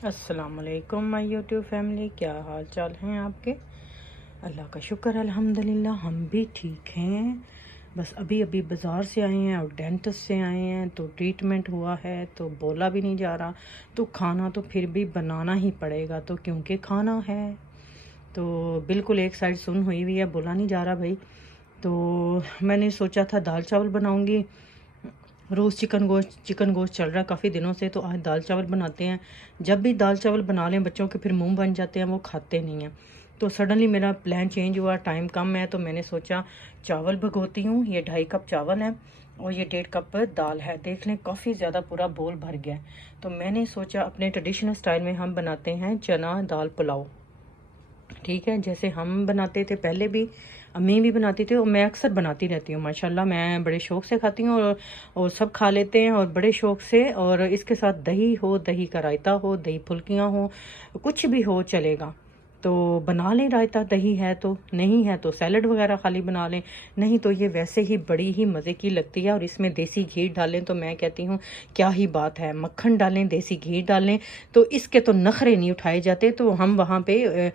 अस्सलाम वालेकुम my YouTube family, क्या हाल चाल हैं आपके। अल्लाह का शुक्र अल्हम्दुलिल्लाह, हम भी ठीक हैं। बस अभी अभी बाज़ार से आए हैं और डेंटिस्ट से आए हैं, तो ट्रीटमेंट हुआ है तो बोला भी नहीं जा रहा, तो खाना तो फिर भी बनाना ही पड़ेगा, तो क्योंकि खाना है तो बिल्कुल एक साइड सुन हुई हुई है, बोला नहीं जा रहा भाई। तो मैंने सोचा था दाल चावल बनाऊंगी। रोज़ चिकन गोश्त चल रहा है काफ़ी दिनों से, तो आज दाल चावल बनाते हैं। जब भी दाल चावल बना लें बच्चों के फिर मुंह बन जाते हैं, वो खाते नहीं हैं। तो सडनली मेरा प्लान चेंज हुआ, टाइम कम है तो मैंने सोचा चावल भिगोती हूँ। ये 2.5 कप चावल है और ये 1.5 कप दाल है। देख लें काफ़ी ज़्यादा पूरा बोल भर गया है। तो मैंने सोचा अपने ट्रेडिशनल स्टाइल में हम बनाते हैं चना दाल पुलाव। ठीक है, जैसे हम बनाते थे पहले भी, अम्मी भी बनाती थी और मैं अक्सर बनाती रहती हूँ। माशाल्लाह मैं बड़े शौक़ से खाती हूँ और सब खा लेते हैं और बड़े शौक़ से। और इसके साथ दही हो, दही का रायता हो, दही फुल्कियाँ हो, कुछ भी हो चलेगा। तो बना लें रायता, दही है तो, नहीं है तो सैलड वगैरह खाली बना लें, नहीं तो ये वैसे ही बड़ी ही मज़े की लगती है। और इसमें देसी घी डालें तो मैं कहती हूँ क्या ही बात है। मक्खन डालें, देसी घी डालें तो इसके तो नखरे नहीं उठाए जाते। तो हम वहाँ पे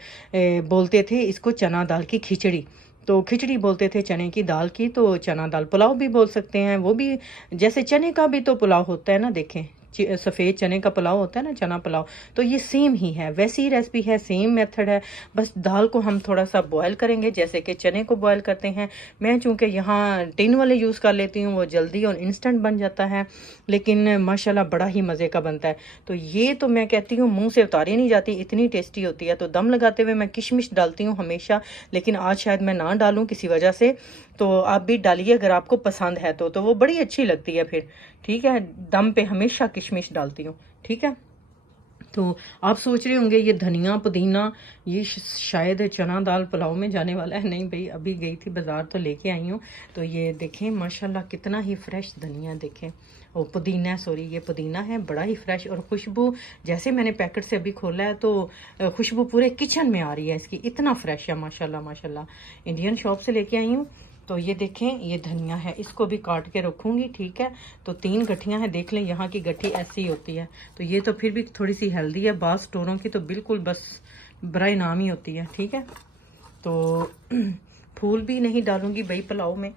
बोलते थे इसको चना दाल की खिचड़ी, तो खिचड़ी बोलते थे चने की दाल की। तो चना दाल पुलाव भी बोल सकते हैं, वो भी जैसे चने का भी तो पुलाव होता है ना, देखें सफ़ेद चने का पुलाव होता है ना, चना पुलाव, तो ये सेम ही है, वैसी ही रेसिपी है, सेम मेथड है। बस दाल को हम थोड़ा सा बॉयल करेंगे जैसे कि चने को बॉयल करते हैं। मैं चूँकि यहाँ टिन वाले यूज़ कर लेती हूँ, वो जल्दी और इंस्टेंट बन जाता है, लेकिन माशाल्लाह बड़ा ही मज़े का बनता है। तो ये तो मैं कहती हूँ मुंह से उतारी नहीं जाती, इतनी टेस्टी होती है। तो दम लगाते हुए मैं किशमिश डालती हूँ हमेशा, लेकिन आज शायद मैं ना डालूँ किसी वजह से। तो आप भी डालिए अगर आपको पसंद है तो वो बड़ी अच्छी लगती है फिर। ठीक है, दम पे हमेशा किशमिश डालती हूँ। ठीक है, तो आप सोच रहे होंगे ये धनिया पुदीना ये शायद चना दाल पुलाव में जाने वाला है। नहीं भाई, अभी गई थी बाज़ार तो लेके आई हूँ। तो ये देखें माशाल्लाह कितना ही फ्रेश धनिया, देखें और पुदीना, सॉरी ये पुदीना है, बड़ा ही फ्रेश। और खुशबू जैसे मैंने पैकेट से अभी खोला है तो खुशबू पूरे किचन में आ रही है इसकी, इतना फ्रेश है माशाल्लाह माशाल्लाह। इंडियन शॉप से लेके आई हूँ। तो ये देखें ये धनिया है, इसको भी काट के रखूँगी। ठीक है, तो 3 गठियाँ हैं, देख लें यहाँ की गठी ऐसी होती है। तो ये तो फिर भी थोड़ी सी हेल्दी है, बास स्टोरों की तो बिल्कुल बस बड़ा नाम ही होती है। ठीक है, तो फूल भी नहीं डालूंगी भाई पुलाव में,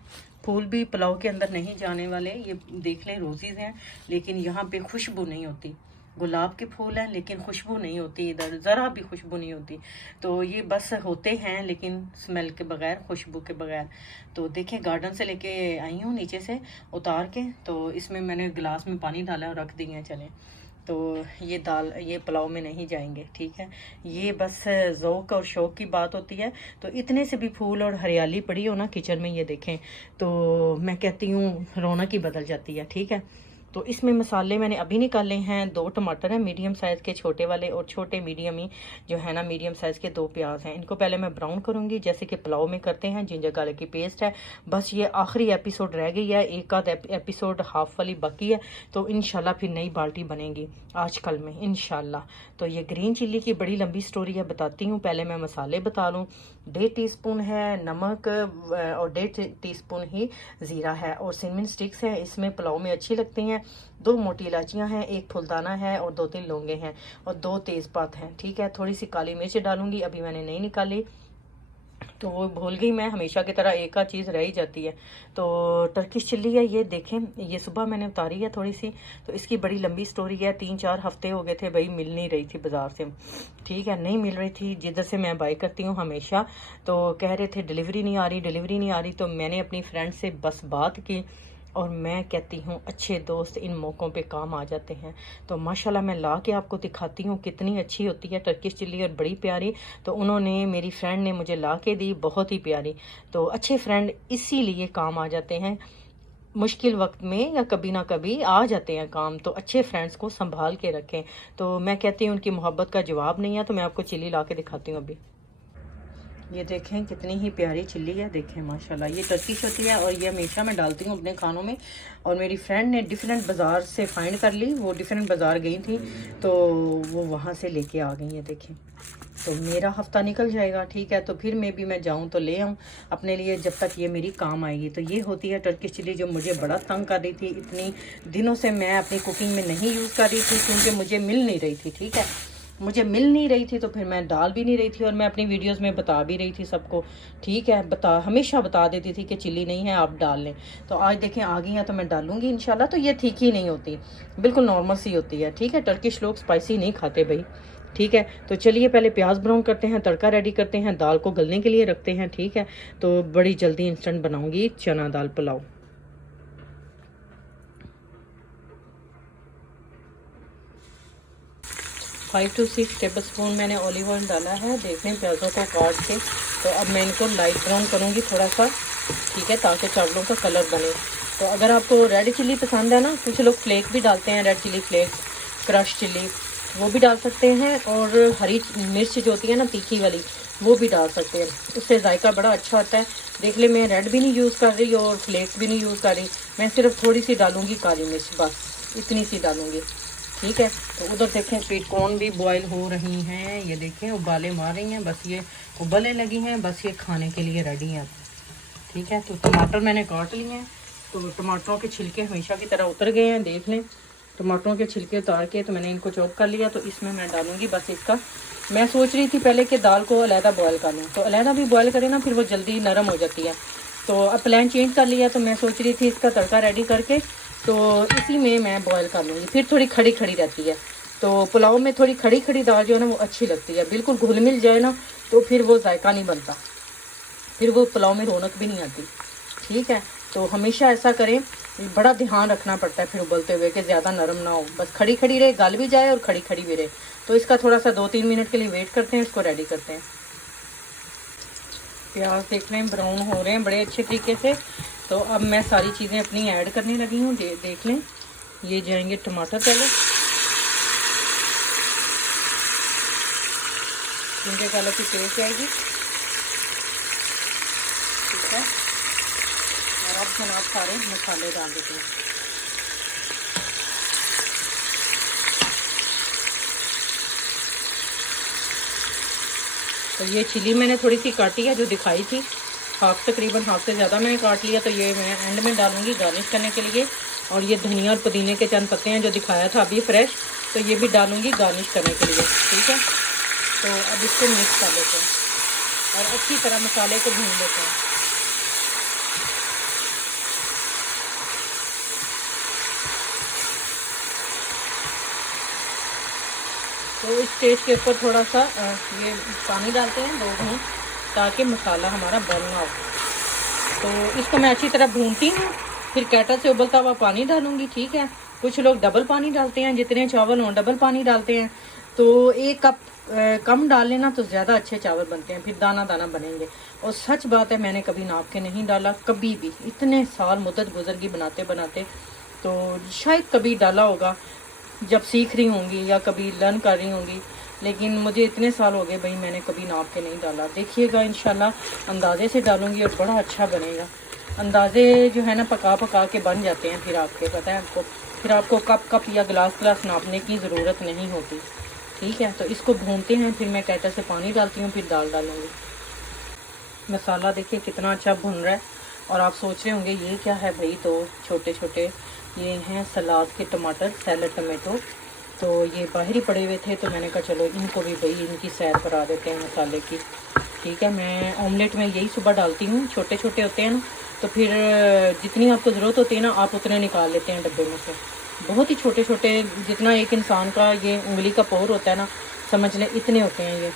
फूल भी पुलाव के अंदर नहीं जाने वाले। ये देख लें रोज़ीज़ हैं, लेकिन यहाँ पे खुशबू नहीं होती। गुलाब के फूल हैं लेकिन खुशबू नहीं होती, इधर ज़रा भी खुशबू नहीं होती। तो ये बस होते हैं लेकिन स्मेल के बगैर, खुशबू के बगैर। तो देखें गार्डन से लेके आई हूँ नीचे से उतार के, तो इसमें मैंने गिलास में पानी डाला और रख दिए हैं। चलें, तो ये दाल ये पुलाव में नहीं जाएंगे। ठीक है, ये बस ज़ौक़ और शौक़ की बात होती है। तो इतने से भी फूल और हरियाली पड़ी हो ना किचन में, ये देखें तो मैं कहती हूँ रौनक ही बदल जाती है। ठीक है, तो इसमें मसाले मैंने अभी निकाले हैं। 2 टमाटर हैं मीडियम साइज़ के, छोटे वाले, और छोटे मीडियम ही जो है ना मीडियम साइज़ के 2 प्याज हैं। इनको पहले मैं ब्राउन करूँगी जैसे कि पुलाव में करते हैं। जिंजर गार्लिक की पेस्ट है। बस ये आखिरी एपिसोड रह गई है, एक आध एपिसोड हाफ वाली बाकी है। तो इंशाल्लाह फिर नई बाल्टी बनेगी आजकल में इंशाल्लाह। तो ये ग्रीन चिल्ली की बड़ी लंबी स्टोरी है, बताती हूँ। पहले मैं मसाले बता लूँ। 1.5 टीस्पून है नमक और 1.5 टीस्पून ही ज़ीरा है, और सिनमन स्टिक्स है, इसमें पुलाव में अच्छी लगती हैं। 2 मोटी इलायचियाँ हैं, 1 फुलदाना है और 2-3 लौंगे हैं और 2 तेज़पात हैं। ठीक है, थोड़ी सी काली मिर्च डालूंगी, अभी मैंने नहीं निकाली तो वो भूल गई मैं, हमेशा की तरह एक आध चीज़ रह ही जाती है। तो टर्किश चिल्ली है, ये देखें ये सुबह मैंने उतारी है थोड़ी सी। तो इसकी बड़ी लंबी स्टोरी है, 3-4 हफ्ते हो गए थे भाई, मिल नहीं रही थी बाज़ार से। ठीक है, नहीं मिल रही थी जिधर से मैं बाई करती हूँ हमेशा। तो कह रहे थे डिलीवरी नहीं आ रही, डिलीवरी नहीं आ रही। तो मैंने अपनी फ्रेंड से बस बात की, और मैं कहती हूँ अच्छे दोस्त इन मौक़ों पे काम आ जाते हैं। तो माशाल्लाह मैं ला के आपको दिखाती हूँ कितनी अच्छी होती है टर्किश चिल्ली, और बड़ी प्यारी। तो उन्होंने, मेरी फ्रेंड ने मुझे ला के दी, बहुत ही प्यारी। तो अच्छे फ्रेंड इसीलिए काम आ जाते हैं, मुश्किल वक्त में या कभी ना कभी आ जाते हैं काम। तो अच्छे फ्रेंड्स को संभाल के रखें। तो मैं कहती हूँ उनकी मोहब्बत का जवाब नहीं है। तो मैं आपको चिल्ली ला के दिखाती हूँ अभी। ये देखें कितनी ही प्यारी चिल्ली है, देखें माशाल्लाह। ये टर्किश होती है और ये हमेशा मैं डालती हूँ अपने खानों में। और मेरी फ्रेंड ने डिफरेंट बाज़ार से फाइंड कर ली, वो डिफरेंट बाज़ार गई थी तो वो वहाँ से लेके आ गई है। देखें, तो मेरा हफ्ता निकल जाएगा। ठीक है, तो फिर मैं जाऊँ तो ले आऊँ अपने लिए, जब तक ये मेरी काम आएगी। तो ये होती है टर्किश चिल्ली, जो मुझे बड़ा तंग कर रही थी। इतनी दिनों से मैं अपनी कुकिंग में नहीं यूज़ कर रही थी क्योंकि मुझे मिल नहीं रही थी। ठीक है, मुझे मिल नहीं रही थी तो फिर मैं डाल भी नहीं रही थी, और मैं अपनी वीडियोस में बता भी रही थी सबको, ठीक है, हमेशा बता देती थी कि चिली नहीं है आप डाल लें। तो आज देखें आ गई हैं तो मैं डालूंगी इंशाल्लाह। तो ये ठीक ही नहीं होती, बिल्कुल नॉर्मल सी होती है, ठीक है। टर्किश लोग स्पाइसी नहीं खाते भाई, ठीक है। तो चलिए पहले प्याज ब्राउन करते हैं, तड़का रेडी करते हैं, दाल को गलने के लिए रखते हैं, ठीक है। तो बड़ी जल्दी इंस्टेंट बनाऊंगी चना दाल पुलाव। 5 to 6 टेबल स्पून मैंने ऑलिव ऑयल डाला है। देख लें प्याज़ों को काट के। तो अब मैं इनको लाइट ब्राउन करूँगी थोड़ा सा, ठीक है, ताकि चावलों का कलर बने। तो अगर आपको रेड चिली पसंद है ना, कुछ लोग फ्लेक भी डालते हैं, red chili flakes, crush chili, वो भी डाल सकते हैं। और हरी मिर्च जो होती है ना तीखी वाली, वो भी डाल सकते हैं, उससे जायका बड़ा अच्छा आता है। देख ले मैं रेड भी नहीं यूज़ कर रही और फ्लेक्स भी नहीं यूज़ कर रही, मैं सिर्फ थोड़ी सी डालूँगी काली मिर्च, बस इतनी सी डालूँगी, ठीक है। तो उधर देखें स्वीट कॉर्न भी बॉईल हो रही हैं, ये देखें उबाले मार रही हैं, बस ये उबलने लगी हैं, बस ये खाने के लिए रेडी हैं, ठीक है। तो टमाटर मैंने काट लिए हैं, तो टमाटरों के छिलके हमेशा की तरह उतर गए हैं, देख लें। टमाटरों के छिलके उतार के तो मैंने इनको चॉप कर लिया। तो इसमें मैं डालूंगी बस इसका, मैं सोच रही थी पहले कि दाल को अलहदा बॉयल कर लूँ, तो अलहदा भी बॉयल करें ना फिर वो जल्दी नरम हो जाती है। तो अब प्लान चेंज कर लिया, तो मैं सोच रही थी इसका तड़का रेडी करके तो इसी में मैं बॉयल कर लूँगी, फिर थोड़ी खड़ी खड़ी रहती है। तो पुलाव में थोड़ी खड़ी खड़ी दाल जो है ना वो अच्छी लगती है, बिल्कुल घुल मिल जाए ना तो फिर वो जायका नहीं बनता, फिर वो पुलाव में रौनक भी नहीं आती, ठीक है। तो हमेशा ऐसा करें, बड़ा ध्यान रखना पड़ता है फिर उबलते हुए कि ज़्यादा नरम ना हो, बस खड़ी खड़ी रहे, गल भी जाए और खड़ी खड़ी भी रहे। तो इसका थोड़ा सा 2-3 मिनट के लिए वेट करते हैं, इसको रेडी करते हैं। प्याज देख लें ब्राउन हो रहे हैं बड़े अच्छे तरीके से। तो अब मैं सारी चीज़ें अपनी ऐड करने लगी हूँ, देख लें ये जाएंगे टमाटर पहले, जिनके कलर की टेस्ट आएगी, ठीक है। और अब जनाब सारे मसाले डाल देते हैं। तो ये चिली मैंने थोड़ी सी काटी है जो दिखाई थी, तकरीबन हाफ से ज़्यादा मैंने काट लिया। तो ये मैं एंड में डालूंगी गार्निश करने के लिए। और ये धनिया और पुदीने के चंद पत्ते हैं जो दिखाया था अभी फ्रेश, तो ये भी डालूंगी गार्निश करने के लिए, ठीक है। तो अब इसको मिक्स कर लेते हैं और अच्छी तरह मसाले को भून लेते हैं। तो इस स्टेज के ऊपर थोड़ा सा ये पानी डालते हैं 2 घूंट, ताकि मसाला हमारा बर्न ना हो। तो इसको मैं अच्छी तरह भूनती हूँ, फिर केटल से उबलता हुआ पानी डालूंगी, ठीक है। कुछ लोग डबल पानी डालते हैं, जितने चावल हों डबल पानी डालते हैं। तो 1 कप कम डाल लेना तो ज़्यादा अच्छे चावल बनते हैं, फिर दाना दाना बनेंगे। और सच बात है मैंने कभी नाप के नहीं डाला, कभी भी, इतने साल मुद्दत गुजर गई बनाते बनाते। तो शायद कभी डाला होगा जब सीख रही होंगी या कभी लर्न कर रही होंगी, लेकिन मुझे इतने साल हो गए भाई मैंने कभी नाप के नहीं डाला। देखिएगा इंशाल्लाह अंदाजे से डालूंगी और बड़ा अच्छा बनेगा। अंदाजे जो है ना पका पका के बन जाते हैं, फिर आपके पता है आपको, फिर आपको कप या गिलास नापने की ज़रूरत नहीं होती, ठीक है। तो इसको भूनते हैं, फिर मैं केटल से पानी डालती हूँ, फिर दाल डालूँगी। मसाला देखिए कितना अच्छा भुन रहा है। और आप सोच रहे होंगे ये क्या है भाई, तो छोटे छोटे ये हैं सलाद के टमाटर, सैलड टमाटो। तो ये बाहर ही पड़े हुए थे, तो मैंने कहा चलो इनको भी भाई इनकी सैर करा देते हैं मसाले की, ठीक है। मैं ऑमलेट में यही सुबह डालती हूँ, छोटे छोटे होते हैं ना, तो फिर जितनी आपको ज़रूरत होती है ना आप उतने निकाल लेते हैं डब्बे में से, बहुत ही छोटे छोटे, जितना एक इंसान का ये उंगली का पोर होता है ना, समझ लें इतने होते हैं ये,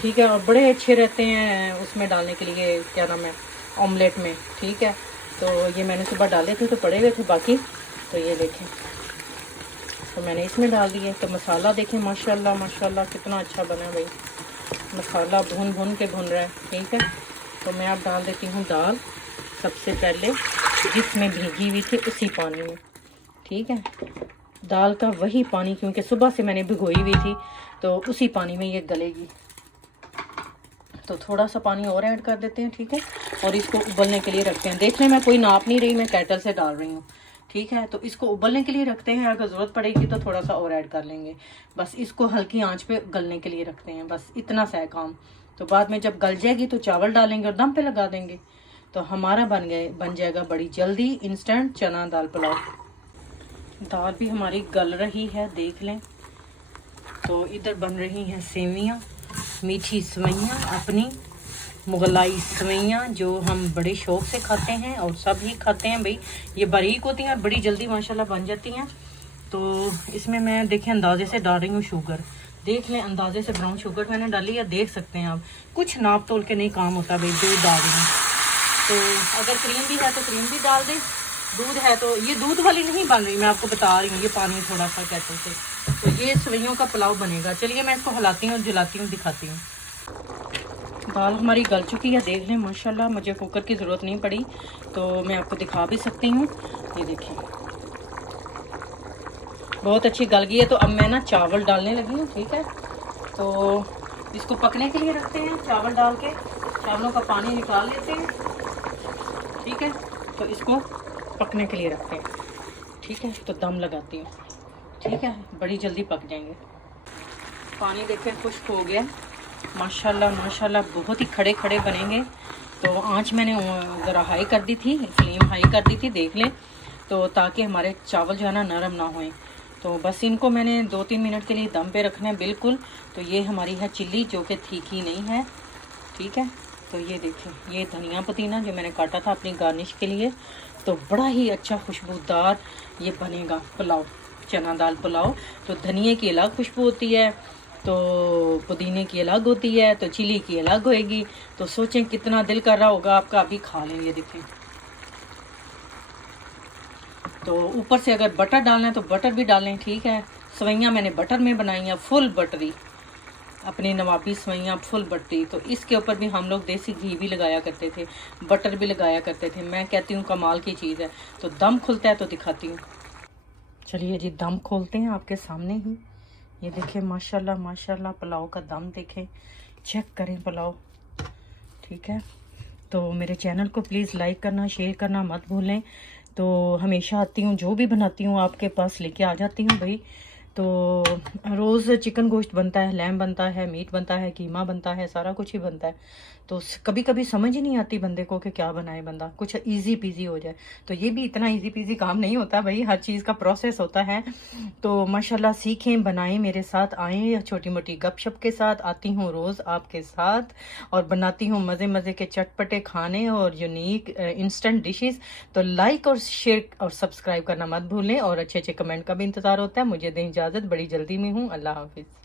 ठीक है। और बड़े अच्छे रहते हैं उसमें डालने के लिए, क्या नाम है, ऑमलेट में, ठीक है। तो ये मैंने सुबह डाले थे तो पड़े हुए थे बाकी, तो ये देखें तो मैंने इसमें डाल दिए। तो मसाला देखें माशाल्लाह माशाल्लाह कितना अच्छा बना है भाई, मसाला भून भून के भून रहा है, ठीक है। तो मैं अब डाल देती हूँ दाल सबसे पहले, जिसमें भीगी हुई थी उसी पानी में, ठीक है। दाल का वही पानी, क्योंकि सुबह से मैंने भिगोई हुई थी, तो उसी पानी में ये गलेगी। तो थोड़ा सा पानी और ऐड कर देते हैं, ठीक है। और इसको उबलने के लिए रखते हैं। देख लें मैं कोई नाप नहीं रही, मैं केटल से डाल रही हूँ, ठीक है। तो इसको उबलने के लिए रखते हैं, अगर ज़रूरत पड़ेगी तो थोड़ा सा और ऐड कर लेंगे। बस इसको हल्की आंच पे गलने के लिए रखते हैं, बस इतना सा है काम। तो बाद में जब गल जाएगी तो चावल डालेंगे और दम पे लगा देंगे। तो हमारा बन जाएगा बड़ी जल्दी इंस्टेंट चना दाल पुलाव। दाल भी हमारी गल रही है, देख लें तो इधर बन रही हैं सेवियाँ, मीठी सेवइयाँ, अपनी मुगलाई सेवइयाँ जो हम बड़े शौक़ से खाते हैं और सब ही खाते हैं भाई। ये बारीक होती हैं, बड़ी जल्दी माशाल्लाह बन जाती हैं। तो इसमें मैं देखें अंदाजे से डाल रही हूँ शुगर, देख लें अंदाजे से ब्राउन शुगर मैंने डाली है, देख सकते हैं आप। कुछ नाप तोल के नहीं काम होता भाई, दूध डाल रही हूँ। तो अगर क्रीम भी है तो क्रीम भी डाल दें, दूध है तो ये दूध वाली नहीं बन रही, मैं आपको बता रही हूँ, ये पानी थोड़ा सा कैसे से। तो ये सेवइयों का पुलाव बनेगा। चलिए मैं इसको हिलाती हूँ, जलाती हूँ, दिखाती हूँ। दाल हमारी गल चुकी है, देख लें माशाल्लाह, मुझे कुकर की ज़रूरत नहीं पड़ी, तो मैं आपको दिखा भी सकती हूँ। ये देखिए बहुत अच्छी गल गई है। तो अब मैं ना चावल डालने लगी हूँ, ठीक है। तो इसको पकने के लिए रखते हैं, चावल डाल के चावलों का पानी निकाल लेते हैं, ठीक है। तो इसको पकने के लिए रखते हैं, ठीक है। तो दम लगाती हूँ, ठीक है, बड़ी जल्दी पक जाएंगे। पानी देखें खुश्क हो गया माशाल्लाह माशाल्लाह, बहुत ही खड़े खड़े बनेंगे। तो आंच मैंने ज़रा हाई कर दी थी, फ्लेम हाई कर दी थी, देख लें, तो ताकि हमारे चावल जो है ना नरम ना होए। तो बस इनको मैंने 2-3 मिनट के लिए दम पे रखना है बिल्कुल। तो ये हमारी है चिल्ली जो कि तीखी नहीं है, ठीक है। तो ये देखिए ये धनिया पुदीना जो मैंने काटा था अपनी गार्निश के लिए। तो बड़ा ही अच्छा खुशबूदार ये बनेगा पुलाव, चना दाल पुलाव। तो धनिए की अलग खुशबू होती है, तो पुदीने की अलग होती है, तो चिली की अलग होएगी। तो सोचें कितना दिल कर रहा होगा आपका, अभी खा लें। ये देखें, तो ऊपर से अगर बटर डालना है तो बटर भी डालें, ठीक है। सेवइयाँ मैंने बटर में बनाई हैं, फुल बटरी, अपनी नवाबी सेवइयाँ फुल बटरी। तो इसके ऊपर भी हम लोग देसी घी भी लगाया करते थे, बटर भी लगाया करते थे। मैं कहती हूँ कमाल की चीज़ है। तो दम खुलता है तो दिखाती हूँ। चलिए जी दम खोलते हैं आपके सामने ही। ये देखें माशाल्लाह माशाल्लाह, पुलाव का दम देखें, चेक करें पुलाव, ठीक है। तो मेरे चैनल को प्लीज़ लाइक करना, शेयर करना मत भूलें। तो हमेशा आती हूँ, जो भी बनाती हूँ आपके पास लेके आ जाती हूँ भाई। तो रोज़ चिकन गोश्त बनता है, लैम बनता है, मीट बनता है, कीमा बनता है, सारा कुछ ही बनता है। तो कभी कभी समझ ही नहीं आती बंदे को कि क्या बनाए बंदा, कुछ इजी पीजी हो जाए। तो ये भी इतना इजी पीजी काम नहीं होता भाई, हर चीज़ का प्रोसेस होता है। तो माशाल्लाह सीखें, बनाएं, मेरे साथ आएँ, छोटी मोटी गपशप के साथ आती हूँ रोज़ आपके साथ, और बनाती हूँ मज़े मज़े के चटपटे खाने और यूनिक इंस्टेंट डिशेस। तो लाइक और शेयर और सब्सक्राइब करना मत भूलें, और अच्छे अच्छे कमेंट का भी इंतज़ार होता है। मुझे दें इजाज़त, बड़ी जल्दी में हूँ। अल्लाह हाफिज़।